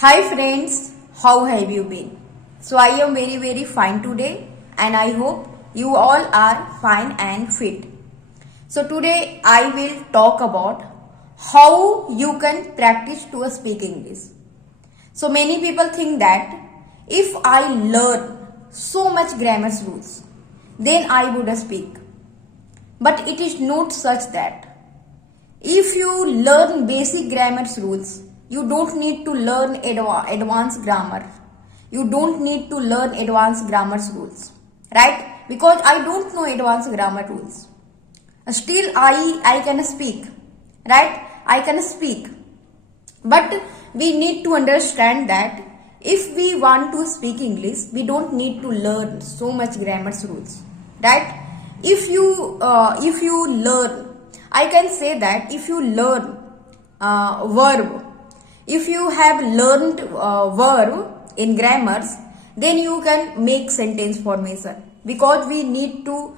Hi friends, how have you been? So I am very fine today and I hope you all are fine and fit. So today I will talk about how you can practice to speak English. So many people think that if I learn so much grammar rules, then I would speak. But it is not such that. If you learn basic grammar rules, you don't need to learn advanced grammar. You don't need to learn advanced grammar rules, right? Because I don't know advanced grammar rules. Still, I can speak, right? I can speak. But we need to understand that if we want to speak English, we don't need to learn so much grammar rules, right? If you learn, I can say that if you learn verb, if you have learned verb in grammars, then you can make sentence formation, because we need to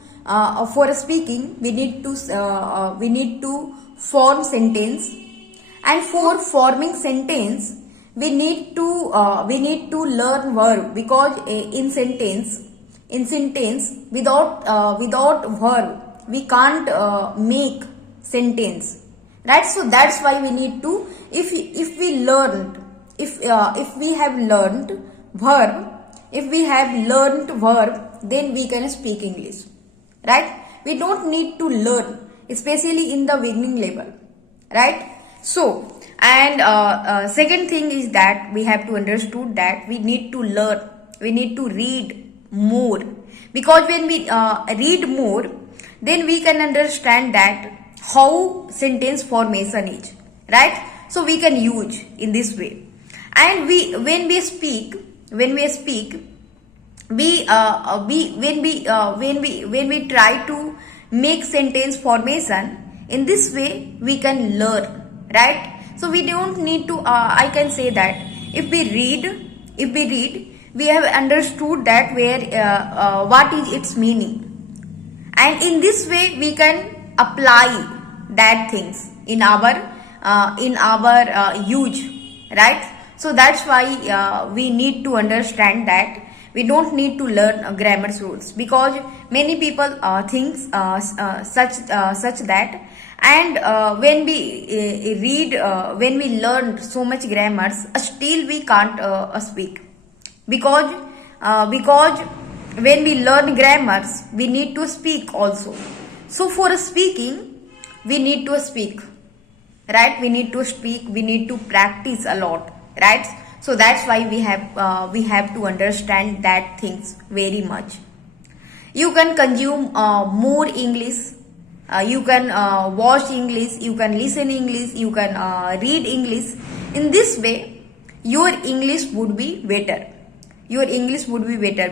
for speaking we need to form sentence, and for forming sentence we need to learn verb, because in sentence without verb we can't make sentence, right? So that's why we need to, if we have learned verb, then we can speak English, right? We don't need to learn, especially in the beginning level, right? So, and second thing is that we have to understood that we need to learn, we need to read more, because when we read more, then we can understand that how sentence formation is, right? So we can use in this way. And when we speak, when we try to make sentence formation, in this way we can learn, right? So we don't need to I can say that if we read, we have understood that where what is its meaning, and in this way we can apply that things in our use, right? So that's why we need to understand that we don't need to learn grammar rules, because many people think such that, and when we when we learn so much grammars, still we can't speak, because when we learn grammars we need to speak also. So for speaking we need to speak, right? We need to speak, we need to practice a lot, right? So that's why we have to understand that things very much. You can consume more English, you can watch English, you can listen English, you can read English. In this way your English would be better,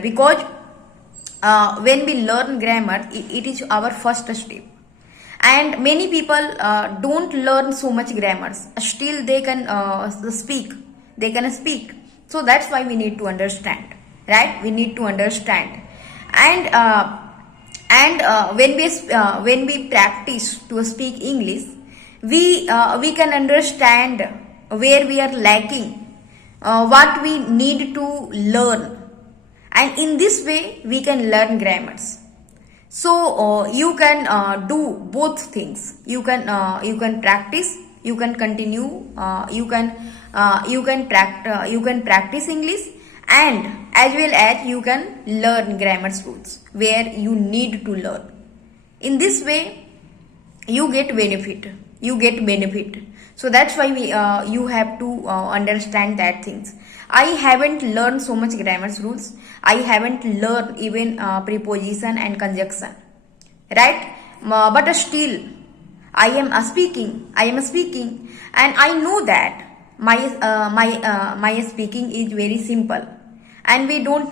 because when we learn grammar, it is our first step. And many people don't learn so much grammars, still they can speak, so that's why we need to understand, right? We need to understand. And when we practice to speak English, we can understand where we are lacking, what we need to learn, and in this way we can learn grammars. So you can do both things. You can practice, you can continue, you can practice English, and as well as you can learn grammar rules where you need to learn. In this way you get benefit. So that's why you have to understand that things. I haven't learned so much grammar rules, I haven't learned even preposition and conjunction, right? But still I am speaking, and I know that my speaking is very simple, and we don't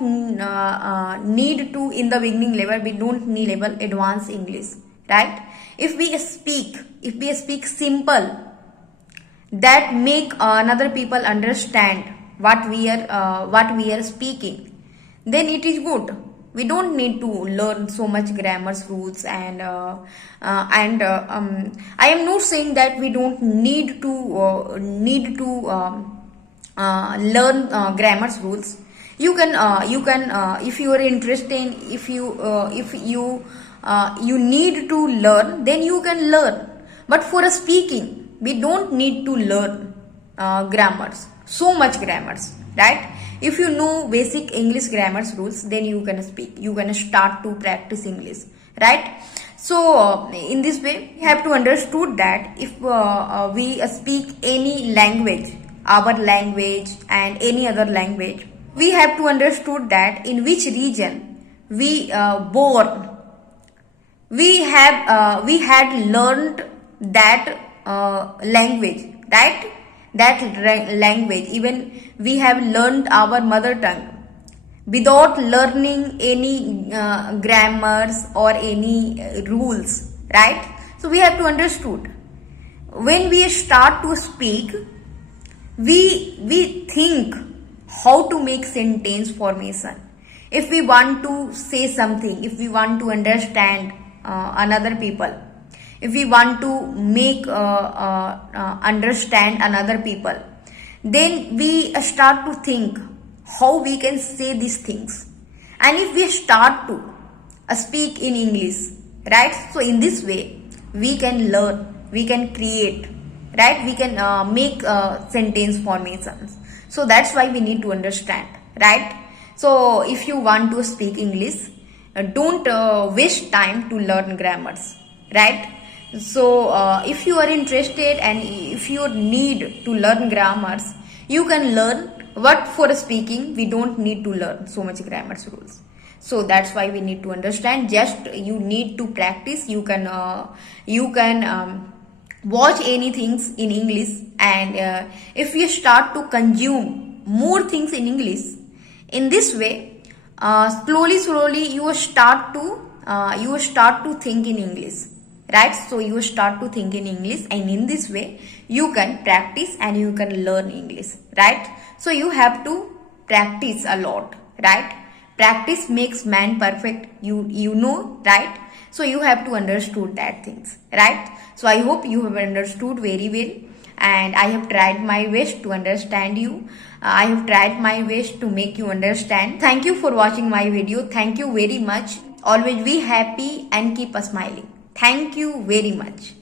need to, in the beginning level we don't need level advanced English, right? If we speak simple, that make another people understand what we are speaking, then it is good. We don't need to learn so much grammar rules, and I am not saying that we don't need to learn grammar rules. You can if you are interested in, if you need to learn, then you can learn. But for a speaking, we don't need to learn grammars, so much grammars, right? If you know basic English grammar rules, then you can speak, you can start to practice English, right? So in this way, we have to understood that if we speak any language, our language and any other language, we have to understood that in which region we born, we had learned that language, right? That language, even we have learned our mother tongue without learning any grammars or any rules, right? So we have to understood, when we start to speak, we think how to make sentence formation. If we want to say something, if we want to understand another people, if we want to make understand another people, then we start to think how we can say these things. And if we start to speak in English, right? So in this way, we can learn, we can create, right? We can make sentence formations. So that's why we need to understand, right? So if you want to speak English, don't waste time to learn grammars, right? So if you are interested and if you need to learn grammars, you can learn. But for speaking, we don't need to learn so much grammar rules. So that's why we need to understand. Just you need to practice. You can watch anything in English, and if you start to consume more things in English, in this way, slowly you will start to think in English, right? So you start to think in English, and in this way you can practice and you can learn English, right? So you have to practice a lot, right? Practice makes man perfect, you know, right? So you have to understood that things, right? So I hope you have understood very well, and I have tried my best to understand you. I have tried my best to make you understand. Thank you for watching my video. Thank you very much. Always be happy and keep smiling. Thank you very much.